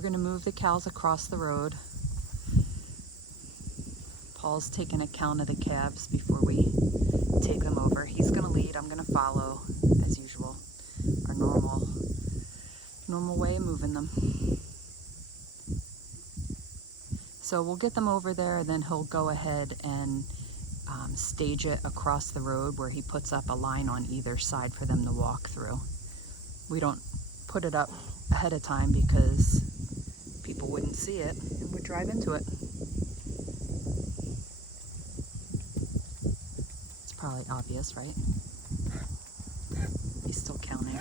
we're going to move the cows across the road. Paul's taking account of the calves before we take them over. He's going to lead, I'm going to follow, as usual. Our normal way of moving them. So we'll get them over there, then he'll go ahead and stage it across the road where he puts up a line on either side for them to walk through. We don't put it up ahead of time because people wouldn't see it and would drive into it. It's probably obvious, right? He's still counting.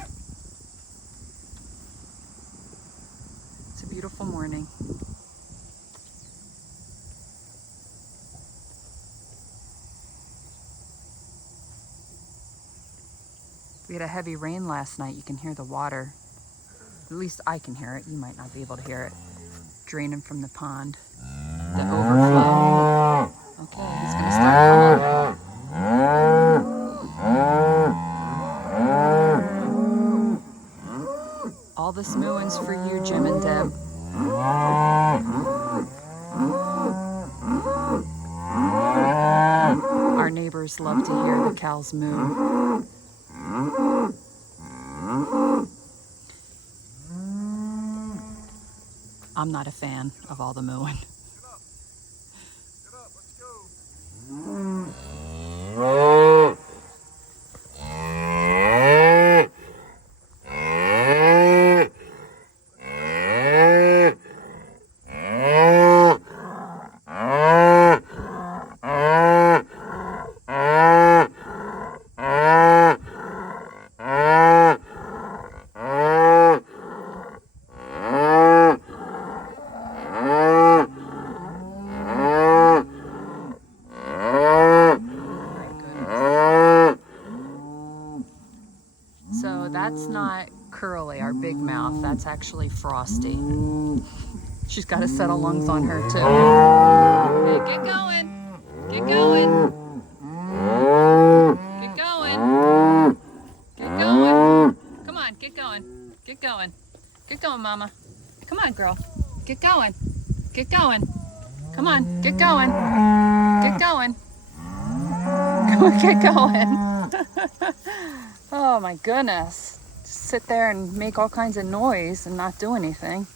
It's a beautiful morning. We had a heavy rain last night. You can hear the water. At least I can hear it. You might not be able to hear it. Draining from the pond. The overflow. Okay, he's going to start coming. All this mooing's for you, Jim and Deb. Our neighbors love to hear the cows moo. I'm not a fan of all the mooing. Get up, let's go. That's not Curly, our big mouth. That's actually Frosty. She's got a set of lungs on her too. Hey, get going. Get going. Get going. Get going. Come on, get going. Get going. Get going, Mama. Come on, girl. Get going. Get going. Come on, get going. Get going. Come on, get going. Oh my goodness. Just sit there and make all kinds of noise and not do anything.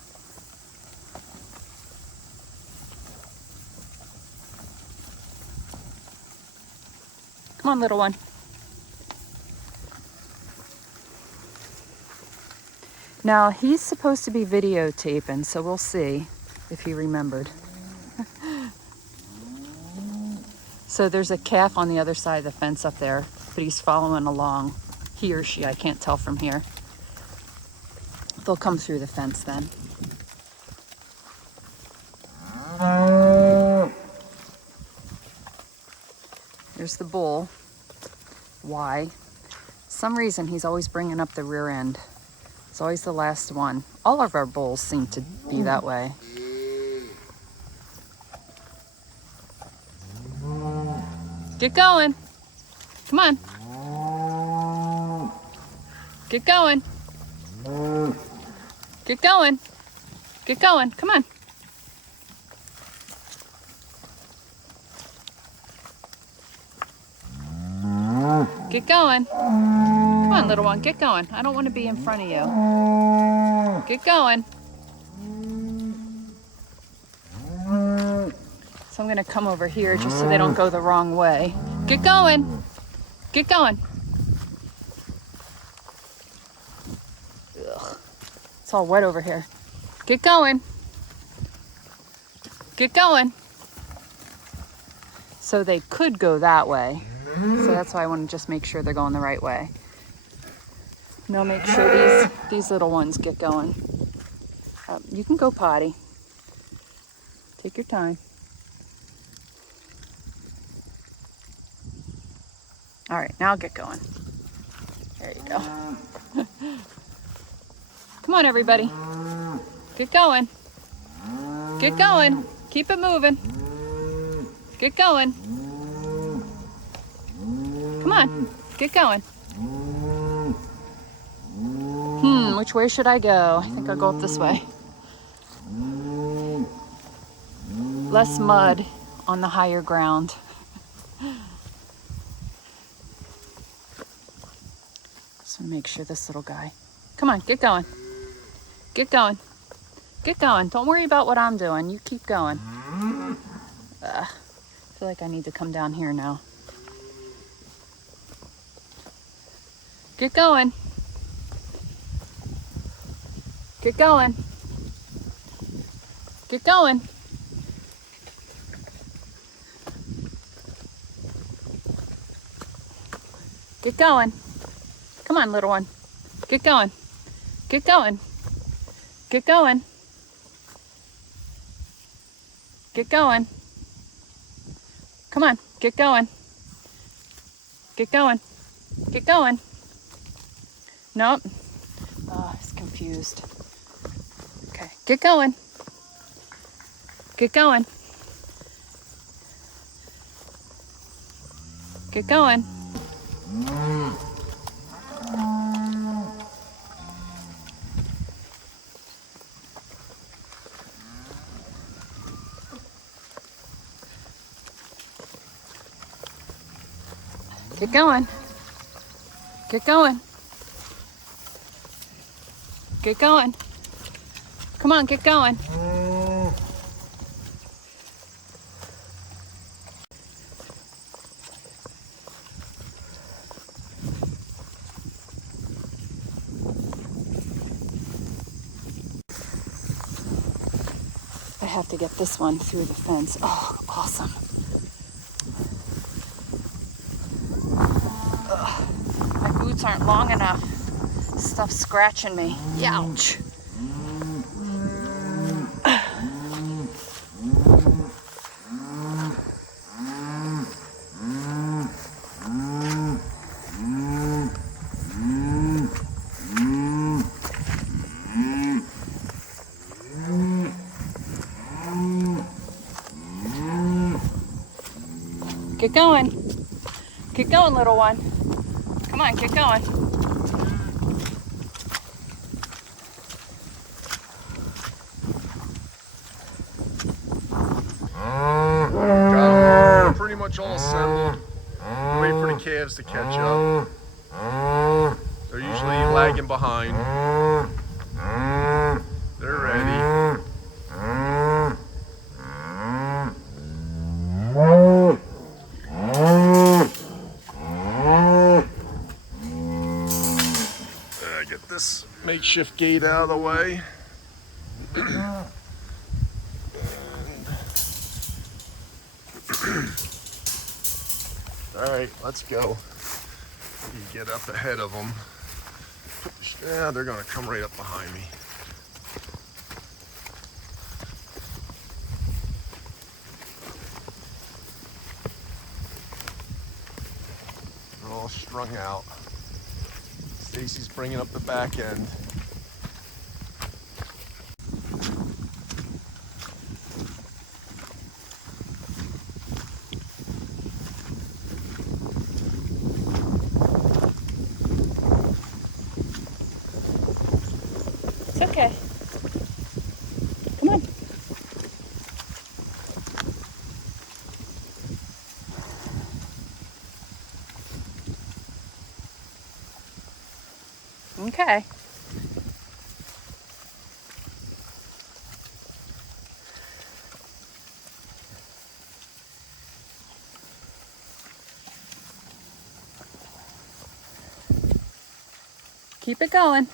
Come on, little one. Now, he's supposed to be videotaping, so we'll see if he remembered. So there's a calf on the other side of the fence up there, but he's following along. He or she, I can't tell from here. They'll come through the fence then. There's the bull. Why? Some reason he's always bringing up the rear end. It's always the last one. All of our bulls seem to be that way. Get going. Come on. Get going. Get going. Get going. Come on. Get going. Come on, little one. Get going. I don't want to be in front of you. Get going. So I'm going to come over here just so they don't go the wrong way. Get going. Get going. Ugh. It's all wet over here. Get going. Get going. So they could go that way. So that's why I want to just make sure they're going the right way. No, make sure these little ones get going. You can go potty. Take your time. All right, now get going. There you go. Come on, everybody. Get going. Get going. Keep it moving. Get going. Come on, get going. Which way should I go? I think I'll go up this way. Less mud on the higher ground. Just want to make sure this little guy. Come on, get going. Get going. Get going. Don't worry about what I'm doing. You keep going. I feel like I need to come down here now. Get going. Get going. Get going. Get going. Come on, little one. Get going. Get going. Get going. Get going. Come on, get going. Get going. Get going. Nope. Oh, he's confused. Okay, get going. Get going. Get going. Get going. Get going. Get going. Come on, get going. I have to get this one through the fence. Oh, awesome. Ugh. My boots aren't long enough. Stuff's scratching me. Ouch. Get going. Get going, little one. Come on, get going. Got them pretty much all assembled. Wait for the calves to catch up. They're usually lagging behind. They're ready. Get this makeshift gate out of the way. All right, let's go. You get up ahead of them. Yeah, they're gonna come right up behind me. They're all strung out. Stacy's bringing up the back end. It's okay. Come on. Okay. Keep it going.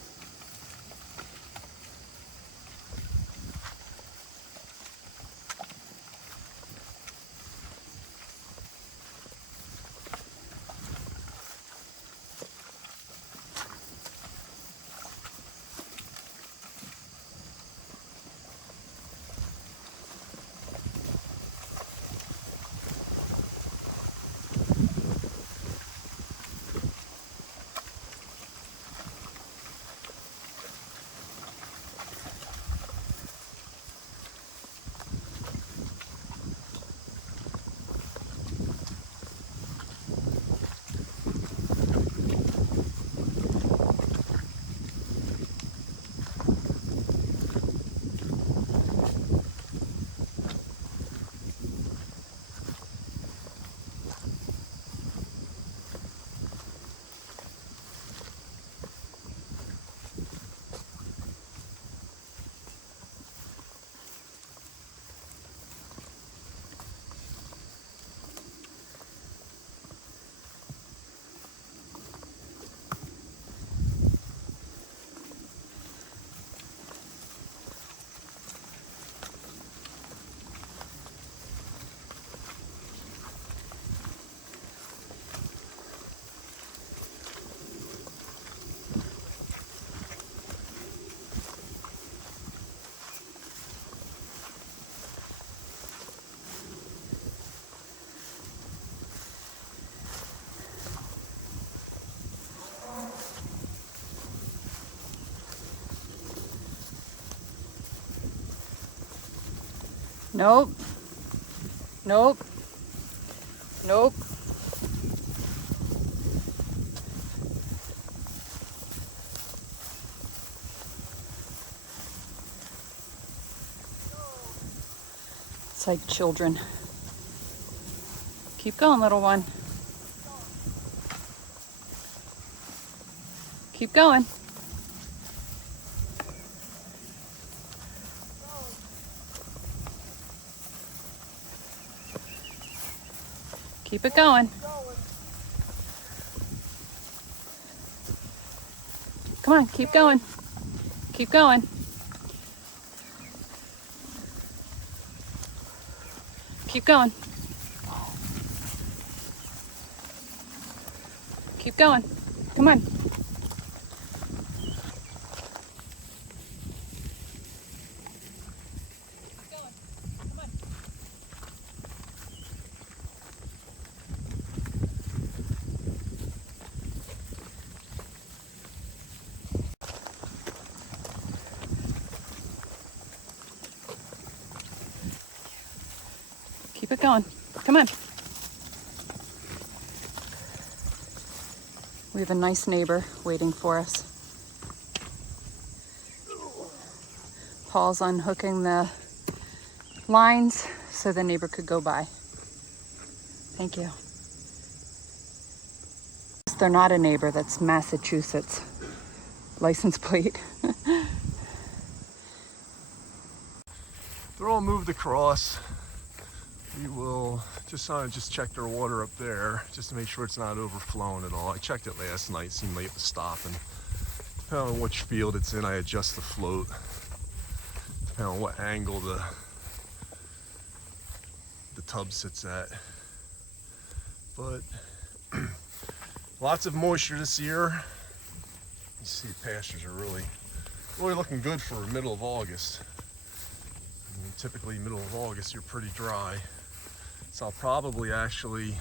Nope. Nope. Nope. It's like children. Keep going, little one. Keep going. Keep it going. Come on, keep going. Keep going. Keep going. Keep going. Come on. Keep it going. Come on. We have a nice neighbor waiting for us. Paul's unhooking the lines so the neighbor could go by. Thank you. They're not a neighbor, that's Massachusetts license plate. They're all moved across. We will just check their water up there just to make sure it's not overflowing at all. I checked it last night, seemed like it was stopping. Depending on which field it's in, I adjust the float. Depending on what angle the tub sits at. But lots of moisture this year. You see pastures are really looking good for middle of August. I mean, typically middle of August you're pretty dry. So I'll probably actually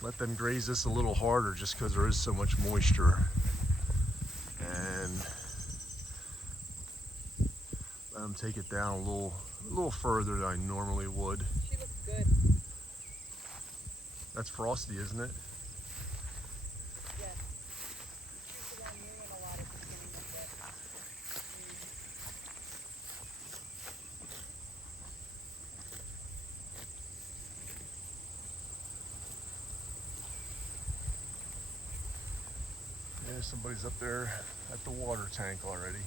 let them graze this a little harder just because there is so much moisture. And let them take it down a little further than I normally would. She looks good. That's Frosty, isn't it? Yes. She's the one moving a lot at the beginning of it. Yeah, somebody's up there at the water tank already.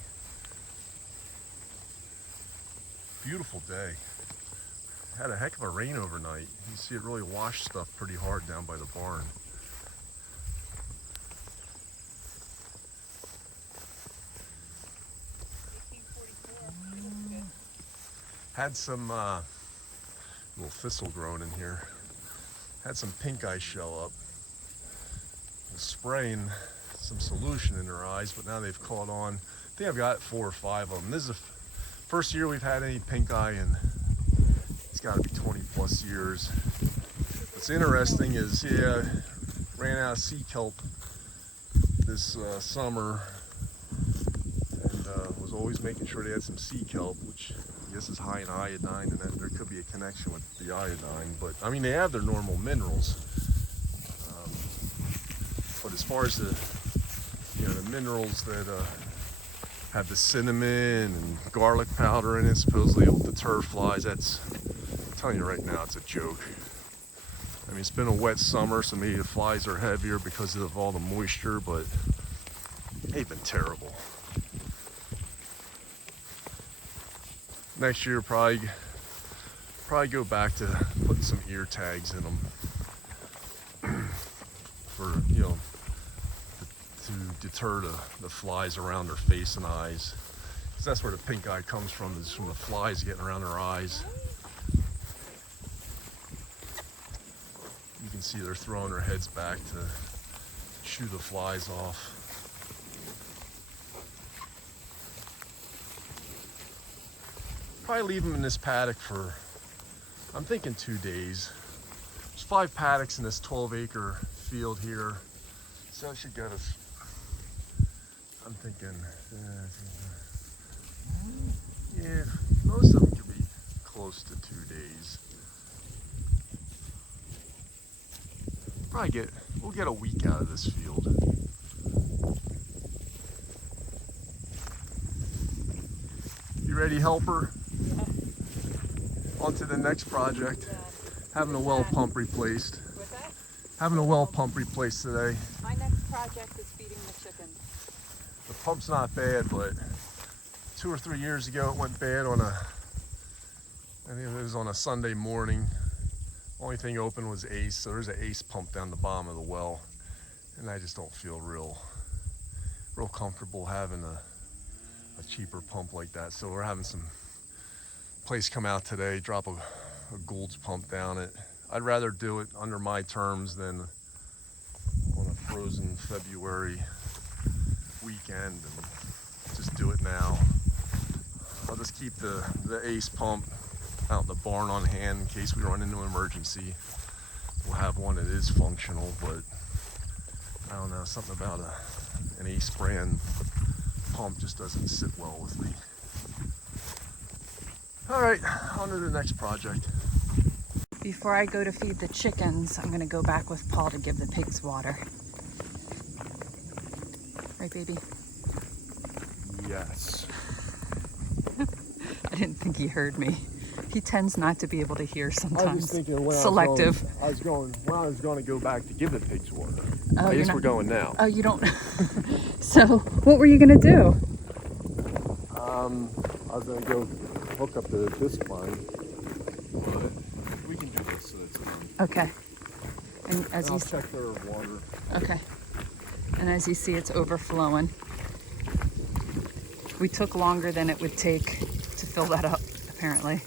Beautiful day. Had a heck of a rain overnight. You see it really washed stuff pretty hard down by the barn. Had some little thistle growing in here. Had some pink eye shell up. I was spraying some solution in their eyes, but now they've caught on. I think I've got 4 or 5 of them. This is the first year we've had any pink eye in, it's got to be 20 plus years. What's interesting is, yeah, ran out of sea kelp this summer, and was always making sure they had some sea kelp, which I guess is high in iodine, and that there could be a connection with the iodine. But I mean, they have their normal minerals. But as far as the minerals that have the cinnamon and garlic powder in it, supposedly it will deter flies, I'm telling you right now, it's a joke. I mean, it's been a wet summer, so maybe the flies are heavier because of all the moisture, but they've been terrible. Next year, probably go back to putting some ear tags in them for, to deter the flies around their face and eyes. Because that's where the pink eye comes from, is from the flies getting around their eyes. You can see they're throwing their heads back to shoo the flies off. Probably leave them in this paddock for, I'm thinking 2 days. There's 5 paddocks in this 12-acre field here. So I should get us, I'm thinking, yeah, most of them could be days. We'll get a week out of this field. You ready, helper? On to the next project. Having a well pump replaced. What's that? Having a well pump replaced today. My next project is feeding the chickens. The pump's not bad, but 2 or 3 years ago it went bad on I think it was on a Sunday morning. Only thing open was Ace, so there's an Ace pump down the bottom of the well, and I just don't feel real comfortable having a cheaper pump like that. So we're having some place come out today, drop a Gould's pump down it. I'd rather do it under my terms than on a frozen February weekend, and just do it now. I'll just keep the Ace pump out in the barn on hand in case we run into an emergency. We'll have one that is functional, but I don't know, something about an Ace brand pump just doesn't sit well with me. All right, on to the next project. Before I go to feed the chickens, I'm gonna go back with Paul to give the pigs water. Right, baby? Yes. I didn't think he heard me. He tends not to be able to hear sometimes. I was just thinking when Selective. I was going to go back to give the pigs water. Oh, I you're guess not- we're going now. Oh, you don't. So, what were you gonna do? I was going to go hook up the disc line, but we can do this so it's Okay. And as I'll you check their water. okay. And as you see, it's overflowing. We took longer than it would take to fill that up, apparently.